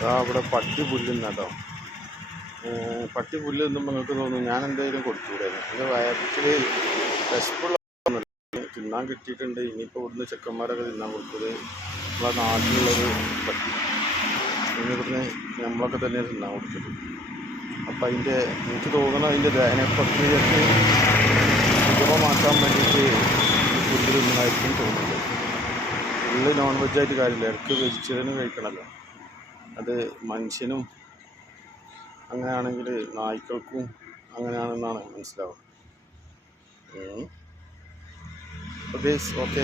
ഇവിടെ പട്ടി പുല്ലുന്നട്ടോ. പട്ടി പുല്ല് തിന്നുമ്പോൾ നിങ്ങൾക്ക് തോന്നും ഞാൻ എന്തെങ്കിലും കൊടുത്തുകൂടായിരുന്നു. എൻ്റെ വയറ്റിൽ വിശപ്പുള്ള തിന്നാൻ കിട്ടിയിട്ടുണ്ട്. ഇനിയിപ്പോൾ ഇവിടുന്ന് ചെക്കന്മാരൊക്കെ തിന്നാൻ കൊടുത്തത് നമ്മളെ നാട്ടിലുള്ളൊരു പട്ടി. ഇനി ഇവിടുന്ന് നമ്മളൊക്കെ തന്നെ തിന്നാൻ കൊടുത്തത്. അപ്പം എനിക്ക് തോന്നുന്നത് അതിൻ്റെ ദഹന പ്രക്രിയക്ക് സുഗമമാക്കാൻ വേണ്ടിയിട്ട് പുല്ല് തിന്നതായിരിക്കും തോന്നുന്നത്. ഫുള്ള് നോൺ വെജായിട്ട് കാര്യമില്ല, ഇടയ്ക്ക് വെജിറ്റേറിയനും കഴിക്കണമല്ലോ. അത് മനുഷ്യനും അങ്ങനെയാണെങ്കിൽ നായ്ക്കൾക്കും അങ്ങനെയാണെന്നാണ് മനസ്സിലാവുന്നത്. ഓക്കെ.